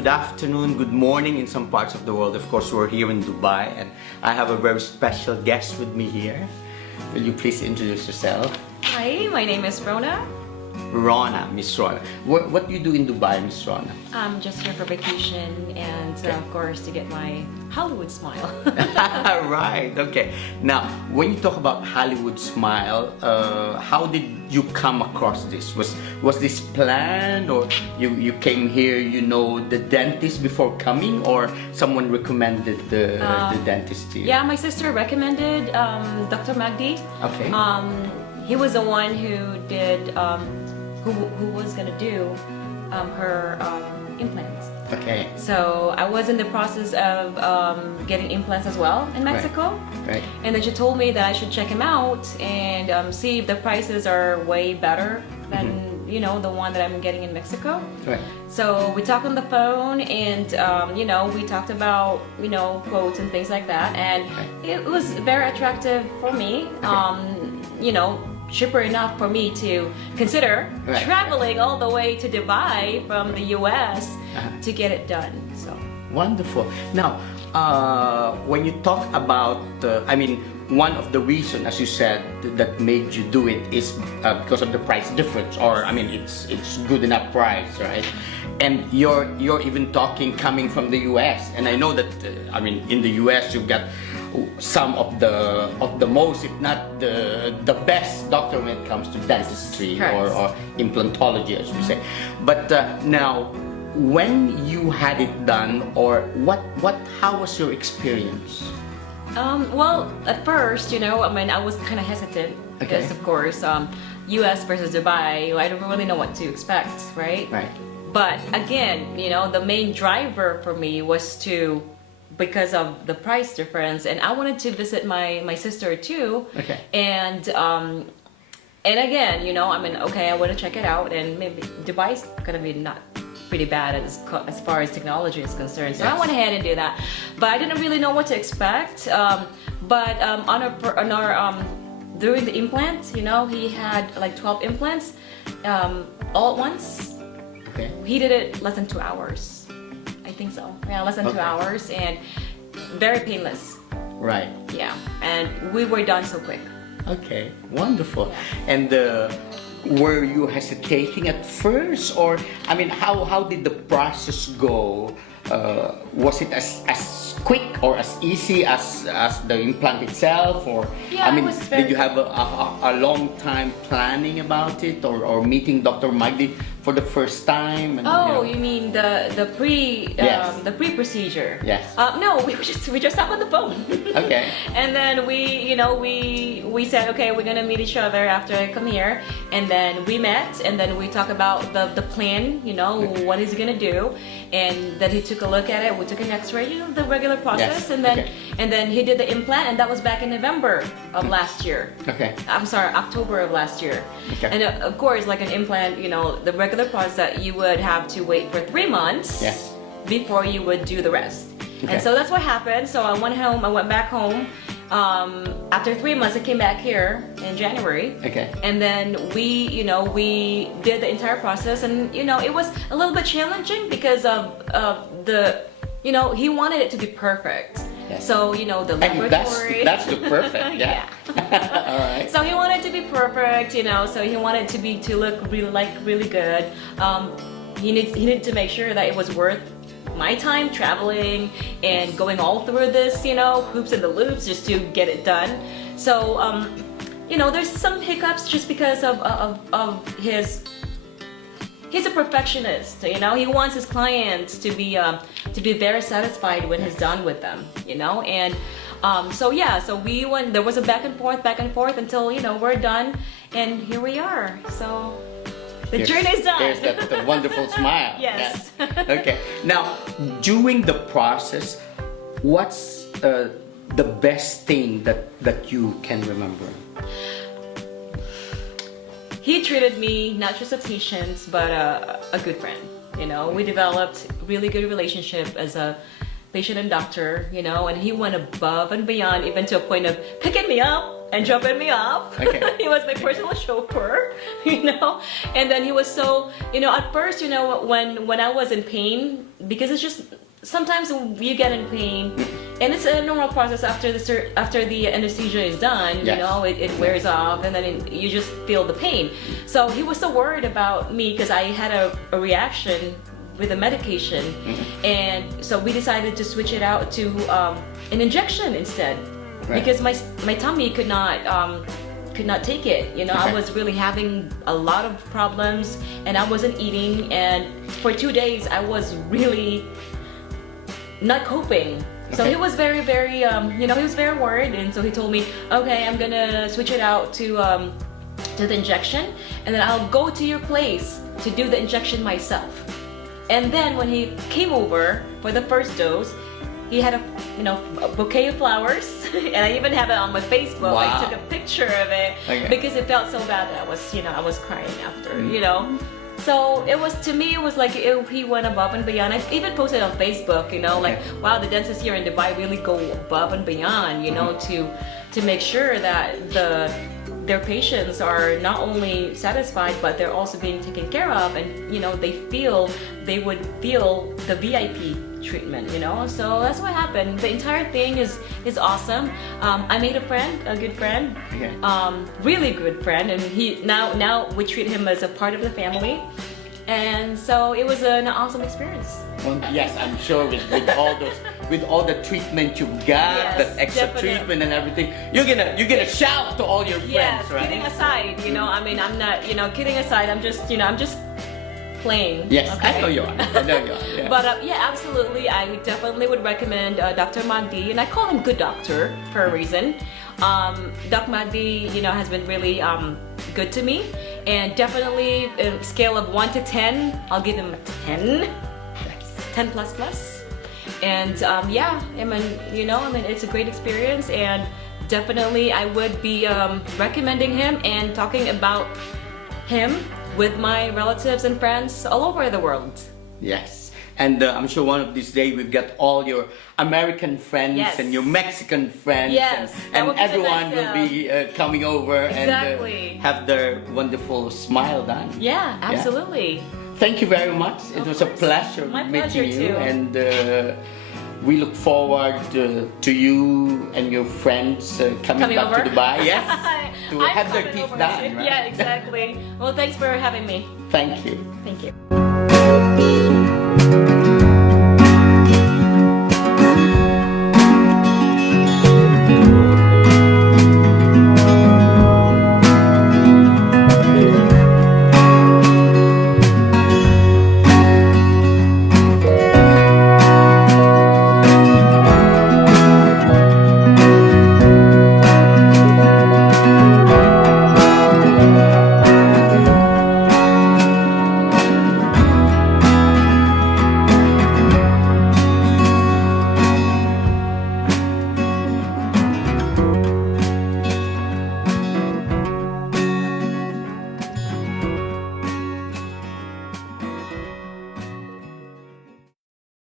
good afternoon, good morning in some parts of the world. Of course, we're here in Dubai and I have a very special guest with me here. Will you please introduce yourself? Hi, my name is Rona. Rona, Miss Rona. What do you do in Dubai, Miss Rona? I'm just here for vacation and of course to get my Hollywood smile. Right, okay. Now, when you talk about Hollywood smile, how did you come across this? Was this planned, or you came here, you know, the dentist before coming, or someone recommended the dentist to you? Yeah, my sister recommended Dr. Magdi. Okay. He was the one who did, who was gonna do her implants. Okay. So I was in the process of getting implants as well in Mexico. Right. And then she told me that I should check him out and see if the prices are way better than you know, the one that I'm getting in Mexico. Right. So we talked on the phone and you know, we talked about, you know, quotes and things like that, and it was very attractive for me. You know, cheaper enough for me to consider traveling all the way to Dubai from the US to get it done. So wonderful. Now, when you talk about, I mean, one of the reasons, as you said, that made you do it is because of the price difference, or I mean, it's good enough price, right? And you're even talking coming from the US, and I know that I mean, in the US you've got some of the most, if not the best doctor when it comes to dentistry or implantology, as we say. But now, when you had it done, or how was your experience? Well, at first, you know, I mean, I was kind of hesitant because, of course, US versus Dubai, I don't really know what to expect, right? Right. But again, you know, the main driver for me was because of the price difference, and I wanted to visit my sister too. Okay. And again, you know, I mean, okay, I want to check it out, and maybe Dubai's gonna be not pretty bad as far as technology is concerned. So I went ahead and did that, but I didn't really know what to expect. But during the implant, you know, he had like 12 implants all at once. Okay. He did it less than 2 hours. I think so. Yeah, less than 2 hours, and very painless. Right. Yeah, and we were done so quick. Okay, wonderful. Yeah. And were you hesitating at first, or I mean, how did the process go? Was it as quick or as easy as the implant itself, or I mean, did you have a long time planning about it, or meeting Dr. Magdi for the first time? And, you mean the pre procedure? Yes. No, we just talked on the phone. Okay. And then we said, okay, we're gonna meet each other after I come here, and then we met, and then we talked about the plan, you know, what he's gonna do, and then he took a look at it. We took an X-ray, you know, the regular process, and then he did the implant, and that was back in November of last year. Okay. I'm sorry, October of last year. Okay. And of course, like an implant, you know, the regular process that you would have to wait for 3 months before you would do the rest. Okay. And so that's what happened. So I went back home. After 3 months, I came back here in January. Okay. And then we did the entire process, and you know, it was a little bit challenging because of you know, he wanted it to be perfect. Yes. So, you know, the laboratory. That's the perfect, yeah. All right. So he wanted to be perfect, you know, so he wanted to look really good. He needed to make sure that it was worth my time traveling and going all through this, you know, hoops and the loops just to get it done. So, you know, there's some hiccups just because of he's a perfectionist, you know. He wants his clients to be very satisfied when he's done with them, you know. And so yeah, so there was a back and forth until, you know, we're done, and here we are. So the journey's done. There's that wonderful smile. Yes. Okay. Now, during the process, what's the best thing that you can remember? He treated me not just a patient, but a good friend. You know, we developed really good relationship as a patient and doctor, you know, and he went above and beyond, even to a point of picking me up and dropping me off. Okay. He was my personal chauffeur, you know. And then he was so, you know, at first, you know, when I was in pain, because it's just sometimes you get in pain, and it's a normal process after the anesthesia is done. Yes. You know, it wears off, and then you just feel the pain. So he was so worried about me because I had a reaction with the medication, and so we decided to switch it out to an injection instead, because my tummy could not take it. You know, I was really having a lot of problems, and I wasn't eating, and for 2 days I was really not coping. So he was very, very, you know, he was very worried, and so he told me, okay, I'm gonna switch it out to the injection, and then I'll go to your place to do the injection myself. And then when he came over for the first dose, he had a bouquet of flowers, and I even have it on my Facebook. Wow. I took a picture of it because it felt so bad that I was crying after, you know. So it was, to me, it was like he went above and beyond. I even posted on Facebook, you know, like, wow, the dentists here in Dubai really go above and beyond, you know, to make sure that their patients are not only satisfied, but they're also being taken care of, and you know, they would feel the VIP treatment, you know. So that's what happened. The entire thing is awesome. I made a good friend, really good friend, and he now we treat him as a part of the family, and so it was an awesome experience. Well, yes, I'm sure with all the treatment you got, Yes, the extra definitely. treatment and everything, you're gonna shout to all your friends, Yes, right? kidding aside, you know, I mean, I'm not, you know, kidding aside, I'm just playing. Yes, okay? I know you are. I know you are. Yeah. But yeah, absolutely, I definitely would recommend Dr. Magdi, and I call him good doctor for a reason. Doc Magdi, you know, has been really good to me, and definitely a scale of 1 to 10, I'll give him a 10. 10 plus plus. And yeah, I mean, you know, I mean, it's a great experience, and definitely I would be recommending him and talking about him with my relatives and friends all over the world. Yes, and I'm sure one of these days we've got all your American friends Yes. and your Mexican friends, Yes, that and would be the everyone best, will be coming over Exactly. and have their wonderful smile done. Yeah, absolutely. Thank you very much. It Of was a course. pleasure My meeting pleasure you, too. and we look forward to you and your friends coming back over? to Dubai. Yes, to I'm have their coming teeth over done. too. Right? Yeah, exactly. Well, thanks for having me. Thank you. Thank you.